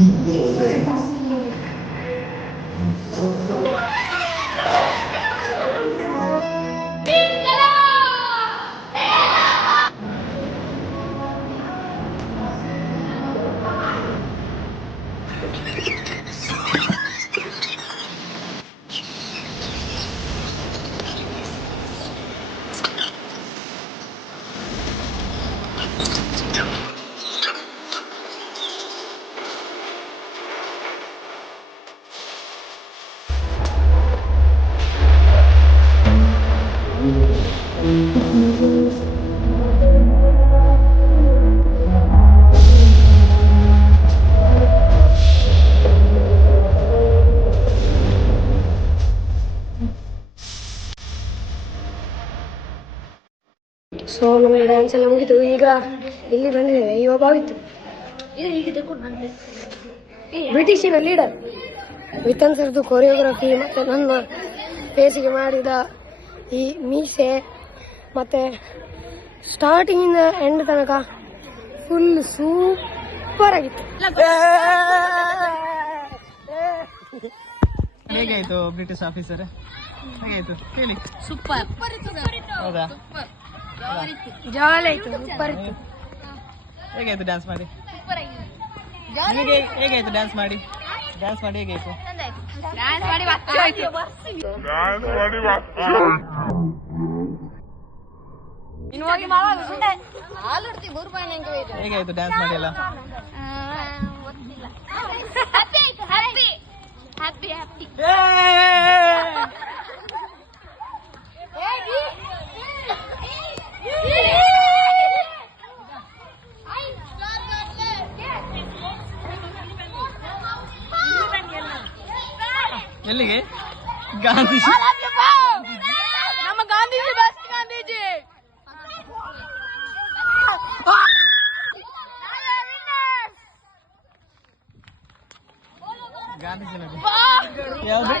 So ನಮಗೆ dance ಎಲ್ಲ ಮುಗಿತು. ಈಗ ಇಲ್ಲಿ ಬಂದಿದ್ದೇವೆ. ಇವಾಗ ಭಾವಿತ್ತು ಬ್ರಿಟಿಷರ ಲೀಡರ್ ವಿತನ್ ಸರ್ದು ಕೊರಿಯೋಗ್ರಫಿ ಮತ್ತು ನನ್ನ ಫೇಸಿಗೆ ಮಾಡಿದ ಈ ಮೀಸೆ ಮತ್ತು ಸ್ಟಾರ್ಟಿಂಗಿಂದ ಎಂಡ್ ತನಕ ಫುಲ್ ಸೂಪರ್ ಆಗಿತ್ತು. ಹೇಗಾಯ್ತು ಬ್ರಿಟಿಷ್ ಆಫೀಸರ್? ಹೇಗಾಯ್ತು ಕೇಳಿ. ಸೂಪರ್. ಹೌದಾ? ಜಾಲಿ ಆಯ್ತು, ಸೂಪರ್ ಇತ್ತು. ಹೇಗಾಯ್ತು ಡ್ಯಾನ್ಸ್ ಮಾಡಿ? ನಿಮಗೆ ಹೇಗಾಯ್ತು ಡ್ಯಾನ್ಸ್ ಮಾಡಿ? ಡ್ಯಾನ್ಸ್ ಮಾಡಿ ಹೇಗಾಯ್ತು? ಹೇಗಾಯ್ತು ಡ್ಯಾನ್ಸ್ ಮಾಡಿ ಎಲ್ಲ? ಎಲ್ಲಿಗೆ? ಗಾಂಧೀಜಿ. ನಮ್ಮ ಗಾಂಧೀಜಿ ಬೆಸ್ಟ್ ಗಾಂಧೀಜಿ. ಗಾಂಧೀಜಿ ಯಾವುದು?